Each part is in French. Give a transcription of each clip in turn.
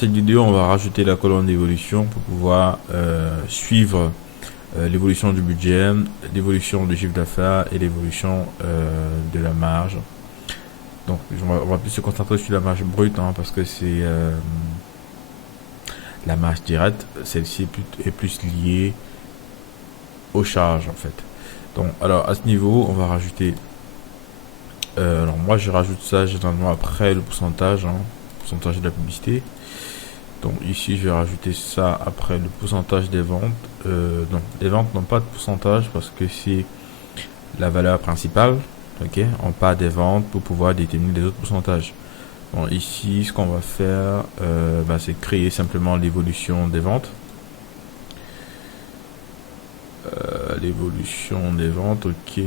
cette vidéo, on va rajouter la colonne d'évolution pour pouvoir suivre l'évolution du budget, l'évolution du chiffre d'affaires et l'évolution de la marge. Donc on va plus se concentrer sur la marge brute parce que c'est la marge directe. Celle-ci est plus liée aux charges en fait. Donc alors à ce niveau, on va rajouter. Alors moi je rajoute ça généralement après le pourcentage, pourcentage de la publicité. Donc ici je vais rajouter ça après le pourcentage des ventes. Non, les ventes n'ont pas de pourcentage parce que c'est la valeur principale. Ok, on part des ventes pour pouvoir déterminer les autres pourcentages. Bon, ici ce qu'on va faire, c'est créer simplement l'évolution des ventes. L'évolution des ventes, ok.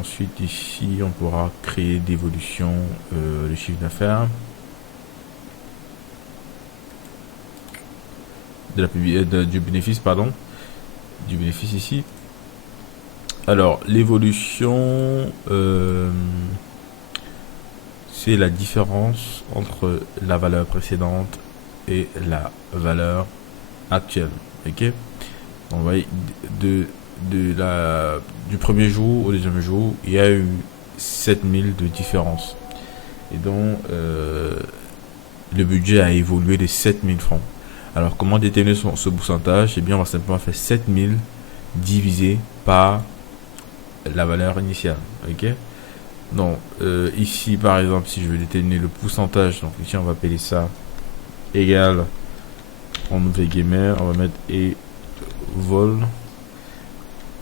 Ensuite ici on pourra créer d'évolution le chiffre d'affaires. Du bénéfice, pardon, du bénéfice ici. Alors l'évolution, c'est la différence entre la valeur précédente et la valeur actuelle. Ok, on va du premier jour au deuxième jour, il y a eu 7000 de différence et donc le budget a évolué de 7000 francs. Alors, comment déterminer ce pourcentage? Eh bien, on va simplement faire 7000 divisé par la valeur initiale. Ok. Donc, ici, par exemple, si je veux déterminer le pourcentage, donc ici, on va appeler ça égal, on ouvre les guillemets, on va mettre et vol.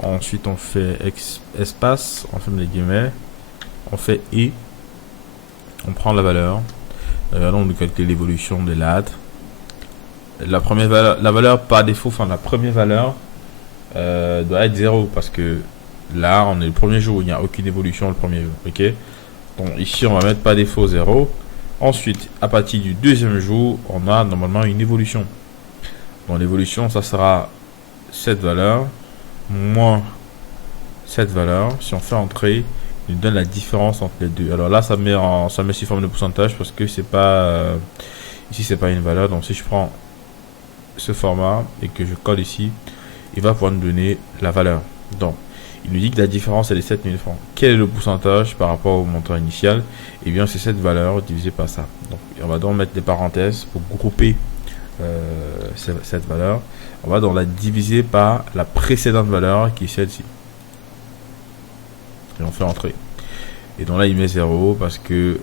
Ensuite, on fait espace, on ferme les guillemets, on fait et, on prend la valeur. Là, on nous calcule l'évolution de l'AD. La première valeur, la valeur par défaut, la première valeur doit être 0 parce que là on est le premier jour, il n'y a aucune évolution le premier jour. Ok, donc ici on va mettre par défaut 0. Ensuite, à partir du deuxième jour, on a normalement une évolution. Donc l'évolution, ça sera cette valeur moins cette valeur. Si on fait entrer, il nous donne la différence entre les deux. Alors là, ça met sous forme de pourcentage parce que c'est pas ici, c'est pas une valeur. Donc si je prends ce format et que je colle ici, il va pouvoir nous donner la valeur. Donc il nous dit que la différence est de 7000 francs. Quel est le pourcentage par rapport au montant initial? Et bien c'est cette valeur divisée par ça. Donc on va donc mettre des parenthèses pour grouper cette valeur. On va donc la diviser par la précédente valeur qui est celle-ci et on fait entrer. Et donc là il met 0 parce que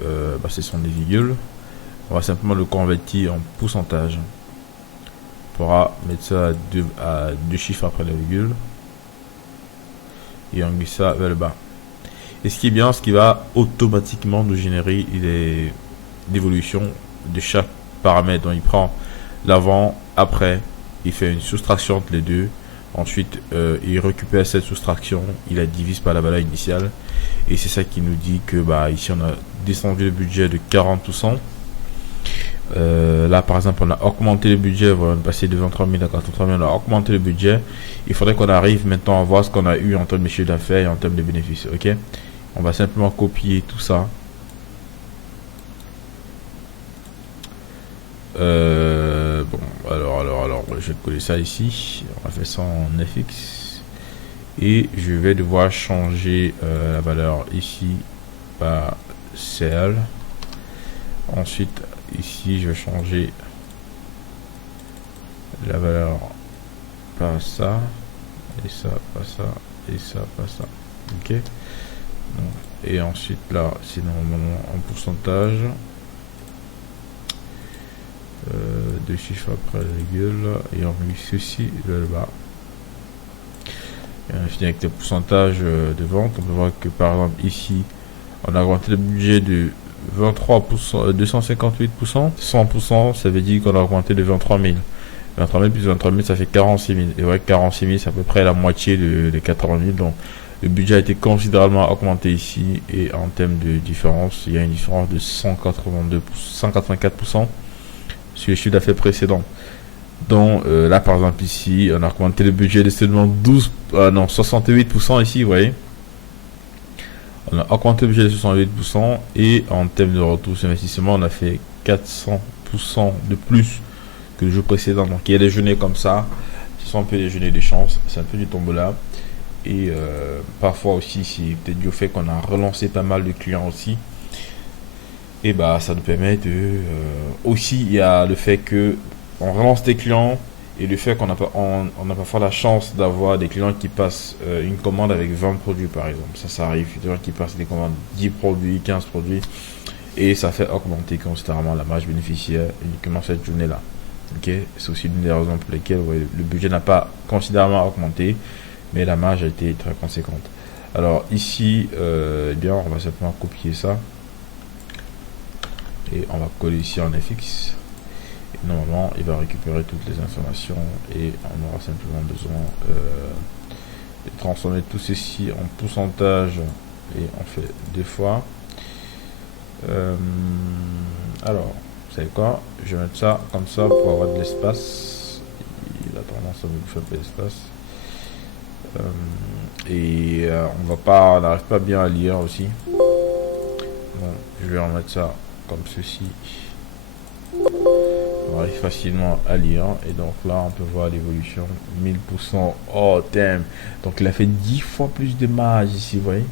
ce sont des virgules. On va simplement le convertir en pourcentage. On pourra mettre ça à deux chiffres après la virgule et on glisse ça vers le bas. Et ce qui est bien, ce qui va automatiquement nous générer l'évolution de chaque paramètre. Donc il prend l'avant, après, il fait une soustraction entre les deux. Ensuite, il récupère cette soustraction, il la divise par la valeur initiale. Et c'est ça qui nous dit que ici on a descendu le budget de 40%. Là par exemple on a augmenté le budget, on est passé de 23 000 à 43 000, on a augmenté le budget. Il faudrait qu'on arrive maintenant à voir ce qu'on a eu en termes de chiffre d'affaires et en termes de bénéfices. Ok, on va simplement copier tout ça. Alors je vais coller ça ici, on va faire ça en FX et je vais devoir changer la valeur ici par CL. Ensuite ici je vais changer la valeur par ça et ça par ça et ça par ça. Ok, et ensuite là c'est normalement en pourcentage, deux chiffres après la virgule et on met ceci vers le bas et on finit avec les pourcentages de vente. On peut voir que par exemple ici on a augmenté le budget de 23%, 258%, 100%, ça veut dire qu'on a augmenté de 23 000. 23 000 plus 23 000, ça fait 46 000. Et ouais, 46 000, c'est à peu près la moitié de 80 000. Donc, le budget a été considérablement augmenté ici. Et en termes de différence, il y a une différence de 184% sur le chiffre d'affaires précédent. Donc, là, par exemple, ici, on a augmenté le budget de seulement 68% ici, vous voyez. On a augmenté le budget de 68% et en termes de retour sur investissement, on a fait 400% de plus que le jour précédent. Donc il y a des journées comme ça, qui sont un peu des journées de chance, c'est un peu du tombola. Et parfois aussi, c'est peut-être du fait qu'on a relancé pas mal de clients aussi. Et bah ça nous permet de... aussi, il y a le fait que on relance des clients et le fait qu'on a, on a parfois la chance d'avoir des clients qui passent une commande avec 20 produits par exemple. Ça arrive, des gens qui passent des commandes 10 produits, 15 produits. Et ça fait augmenter considérablement la marge bénéficiaire uniquement cette journée-là. Ok, c'est aussi une des raisons pour lesquelles ouais, le budget n'a pas considérablement augmenté, mais la marge a été très conséquente. Alors ici, eh bien, on va simplement copier ça et on va coller ici en FX. Et normalement, il va récupérer toutes les informations et on aura simplement besoin de transformer tout ceci en pourcentage et on fait deux fois. Alors, vous savez quoi? Je vais mettre ça comme ça pour avoir de l'espace. Il a tendance à me faire de l'espace. On n'arrive pas bien à lire aussi. Bon, je vais remettre ça comme ceci. On arrive facilement à lire. Et donc là, on peut voir l'évolution. 1000%. Oh, damn. Donc il a fait 10 fois plus de marge ici, vous voyez.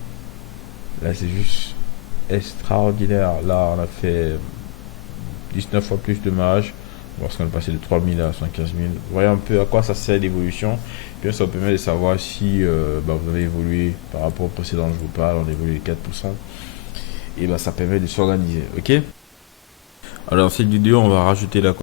Là, c'est juste extraordinaire. Là, on a fait 19 fois plus de marge. Lorsqu'on est passé de 3000 à 115 000. Vous voyez un peu à quoi ça sert l'évolution. Puis ça vous permet de savoir si vous avez évolué par rapport au précédent. Je vous parle, on a évolué de 4%. Et ça permet de s'organiser. Ok. Alors dans cette vidéo, on va rajouter la